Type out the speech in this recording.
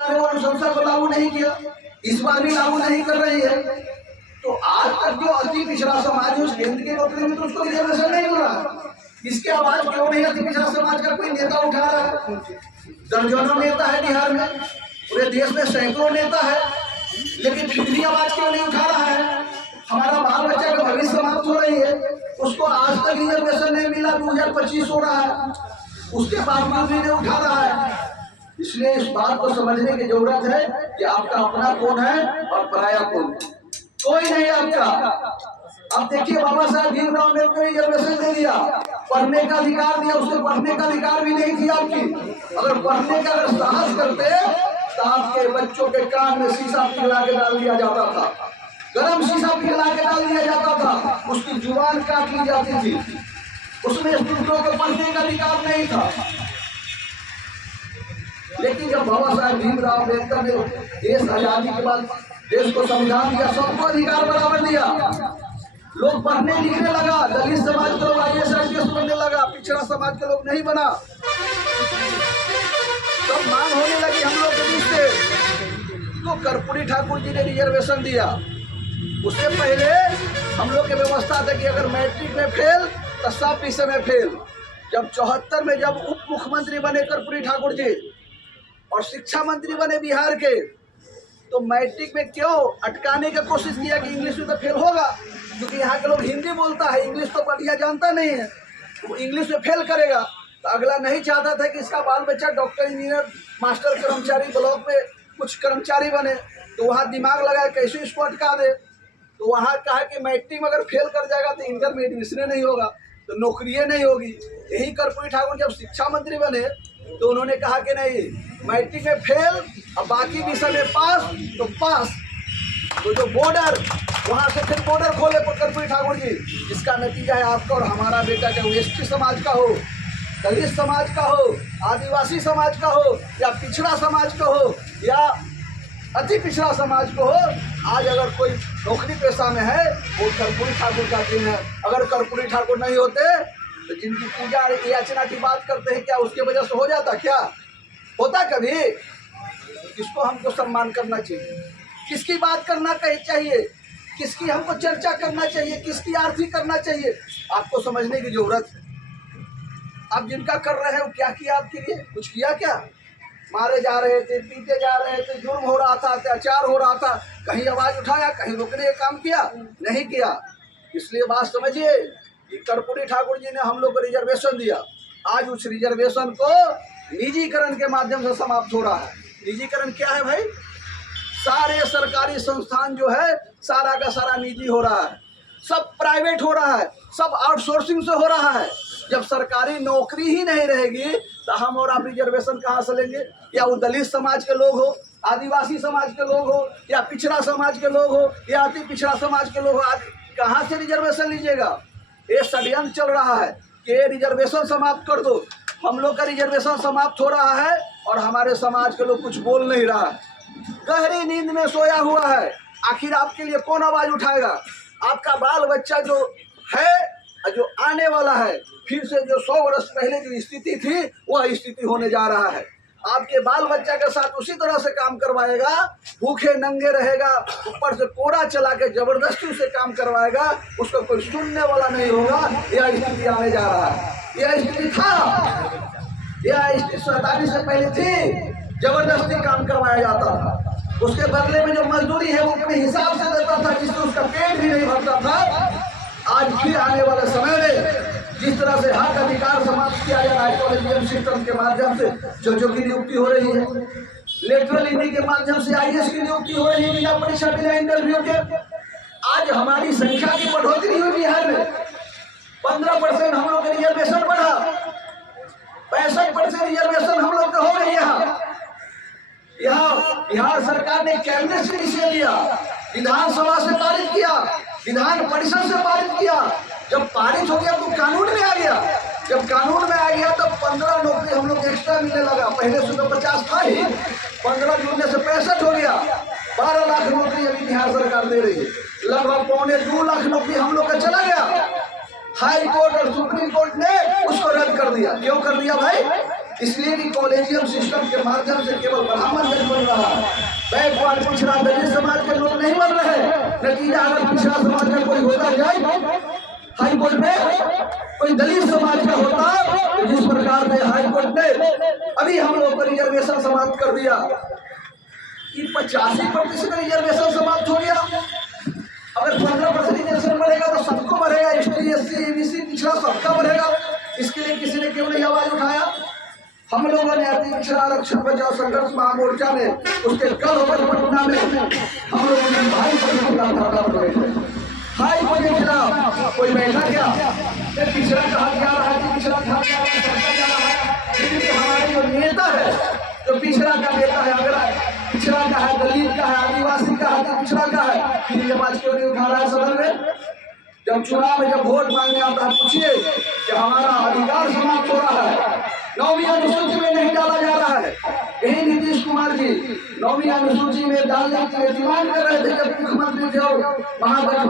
अनुशंसा को लागू नहीं किया, इस बार भी लागू नहीं कर रही है। तो आज तक जो अति पिछड़ा समाज है उस केंद्र के नौकरी में तो उसको रिजर्वेशन नहीं मिल रहा। इसकी आवाज क्यों नहीं अति पिछड़ा समाज का कोई नेता उठा रहा है? दर्जनों नेता है बिहार में, पूरे देश में सैकड़ों नेता है, लेकिन फिर भी आवाज क्यों नहीं उठा रहा है? हमारा बाल बच्चा का भविष्य समाप्त हो रही है, उसको आज तक रिजर्वेशन नहीं मिला, 2025 हो रहा है, उसके बावजूद भी नहीं उठा रहा है। इसलिए इस बात को समझने की जरूरत है कि आपका अपना कौन है और पराया कौन है। कोई नहीं आपका। अब देखिए, बाबा साहब भीमराव अम्बेडकर ने रिजर्वेशन दे दिया, पढ़ने का अधिकार दिया, उसको पढ़ने का अधिकार भी नहीं थी आपकी। अगर पढ़ने का अगर साहस करते तो आपके बच्चों के कान में शीशा पिघला के डाल दिया जाता था, गरम शीशा पिघला के डाल दिया जाता था, उसकी जुबान काट ली जाती थी, उसमें स्टूडेंटों को पढ़ने का अधिकार नहीं था। लेकिन जब बाबा साहब भीमराव अम्बेडकर ने देश आजादी के बाद देश को संविधान दिया, सबको अधिकार बराबर दिया, लोग पढ़ने लिखने लगा, दलित समाज के लोग IAS IPS बनने लगा, पिछड़ा समाज के लोग नहीं बना। तब मांग होने लगी हम लोग के बीच से, तो कर्पूरी ठाकुर जी ने रिजर्वेशन दिया। उससे पहले हम लोग की व्यवस्था था कि अगर मैट्रिक में फेल तो सब विषय में फेल। जब 74 में जब उप मुख्यमंत्री बने कर्पूरी ठाकुर जी और शिक्षा मंत्री बने बिहार के, तो मैट्रिक में क्यों अटकाने की कोशिश किया कि इंग्लिश में तो फेल होगा, क्योंकि यहाँ के लोग हिंदी बोलता है, इंग्लिश तो बढ़िया जानता नहीं है, तो इंग्लिश में फेल करेगा। तो अगला नहीं चाहता था कि इसका बाल बच्चा डॉक्टर, इंजीनियर, मास्टर, कर्मचारी, ब्लॉक में कुछ कर्मचारी बने, तो वहाँ दिमाग लगाए कैसे इसको अटका दे। तो वहाँ कहा कि मैट्रिक में अगर फेल कर जाएगा तो इंटर में एडमिशन नहीं होगा, तो नौकरियाँ नहीं होगी। यही कर्पूरी ठाकुर जब शिक्षा मंत्री बने तो उन्होंने कहा कि नहीं, मैट्रिक में फेल और बाकी विषय में पास तो पास। तो जो बॉर्डर, वहाँ से फिर बॉर्डर खोले कर्पूरी ठाकुर जी, जिसका नतीजा है आपका और हमारा बेटा, चाहे ST समाज का हो, दलित समाज का हो, आदिवासी समाज का हो, या पिछड़ा समाज का हो, या अति पिछड़ा समाज को हो, आज अगर कोई नौकरी पेशा में है वो कर्पूरी ठाकुर का दिन है। अगर कर्पूरी ठाकुर नहीं होते तो जिनकी पूजा याचना की बात करते हैं, क्या उसके वजह से हो जाता? क्या होता कभी? किसको हमको सम्मान करना चाहिए, किसकी बात करना चाहिए, किसकी हमको चर्चा करना चाहिए, किसकी आरती करना चाहिए, आपको समझने की जरूरत है। आप जिनका कर रहे हैं वो क्या किया आपके लिए? कुछ किया क्या? मारे जा रहे थे, पीटे जा रहे थे, जुर्म हो रहा था, अत्याचार हो रहा था, कहीं आवाज उठाया, कहीं रोकने का काम किया? नहीं किया। इसलिए बात समझिए कि कर्पूरी ठाकुर जी ने हम लोग को रिजर्वेशन दिया, आज उस रिजर्वेशन को निजीकरण के माध्यम से समाप्त हो रहा है। निजीकरण क्या है भाई? सारे सरकारी संस्थान जो है सारा का सारा निजी हो रहा है, सब प्राइवेट हो रहा है, सब आउटसोर्सिंग से हो रहा है। जब सरकारी नौकरी ही नहीं रहेगी तो हम और आप रिजर्वेशन कहाँ से लेंगे? या वो दलित समाज के लोग हो, आदिवासी समाज के लोग हो, या पिछड़ा समाज के लोग हो, या अति पिछड़ा समाज के लोग हो, कहाँ से रिजर्वेशन लीजिएगा? ये षड्यंत्र चल रहा है कि रिजर्वेशन समाप्त कर दो। हम लोग का रिजर्वेशन समाप्त हो रहा है और हमारे समाज के लोग कुछ बोल नहीं रहा है, गहरी नींद में सोया हुआ है। आखिर आपके लिए कौन आवाज उठाएगा? आपका बाल बच्चा जो है, जो आने वाला है, फिर से जो 100 वर्ष पहले जो स्थिति थी वह स्थिति होने जा रहा है। आपके बाल बच्चा के साथ उसी तरह से काम करवाएगा, भूखे नंगे रहेगा, ऊपर से कोड़ा चला के जबरदस्ती से काम करवाएगा, उसको कोई सुनने वाला नहीं होगा। यह स्थिति आने जा रहा है। यह स्थिति था, यह स्थिति 47 से पहले थी, जबरदस्ती काम करवाया जाता था, उसके बदले में जो मजदूरी है वो अपने हिसाब से देता था, जिससे उसका पेट भी नहीं भरता था। आज फिर आने वाले समय में जिस तरह से हक अधिकार समाप्त किया जा रहा है कॉलेजियम सिस्टम के माध्यम से, जजों की नियुक्ति हो रही है, लेटरल इंट्री के माध्यम से IAS की नियुक्ति हो रही है बिना परीक्षा बिना इंटरव्यू के। आज हमारी संख्या की बढ़ोतरी हुई बिहार में, 15% हम लोग का रिजर्वेशन बढ़ा, 65% रिजर्वेशन हम लोग का हो गई। यहाँ बिहार सरकार ने कैबिनेट से निषेध दिया, विधानसभा से पारित किया, विधान परिषद से पारित किया। जब पारित हो गया तो कानून में आ गया। जब कानून में आ गया तो 15 नौकरी हम लोग एक्स्ट्रा मिलने लगा। पहले से तो 50 था ही, 15 जुड़ने से 65 हो गया। 12 लाख नौकरी अभी बिहार सरकार दे रही है। लगभग 2.25 लाख नौकरी हम लोग का चला गया। हाई कोर्ट और सुप्रीम कोर्ट ने उसको रद्द कर दिया। क्यों कर दिया भाई? इसलिए कि कॉलेजियम सिस्टम के माध्यम से केवल ब्राह्मण नहीं बन रहा, बैकवर्ड पिछड़ा दलित समाज के लोग नहीं बन रहे। नतीजा अगर पिछड़ा समाज का कोई होता जाए हाई कोर्ट में, कोई दलित समाज का होता तो जिस प्रकार से हाई कोर्ट ने अभी हम लोग को रिजर्वेशन समाप्त कर दिया कि 85% रिजर्वेशन समाप्त हो गया। अगर 15% रिजर्वेशन बढ़ेगा तो सबको बढ़ेगा, एसटी एससी एबीसी पिछड़ा सबका बढ़ेगा। इसके लिए किसी ने क्यों नहीं आवाज उठाया? हम लोगों ने अति पिछड़ा आरक्षण बचाओ संघर्ष महामोर्चा ने उसके कल होकर पटना में हम लोगों ने हाई कोर्ट के खिलाफ कोई बैठा क्या? पिछड़ा कहा जा रहा है कि पिछड़ा कहा जा रहा है, हमारे जो नेता है, जो पिछड़ा का नेता है, अगर पिछड़ा का है, दलित का है, आदिवासी का है, तो पिछड़ा का है, फिर ये बात क्यों नहीं उठा रहा है सदन में? जब चुनाव में जब वोट मांगने आता है पूछिए कि हमारा अधिकार समाप्त हो रहा है, 9वीं अनुसूची में नहीं डाला जा रहा है। यही नीतीश कुमार जी 9वीं अनुसूची में डालने के लिए डिमांड कर रहे थे जब मुख्यमंत्री थे और महागठबंधन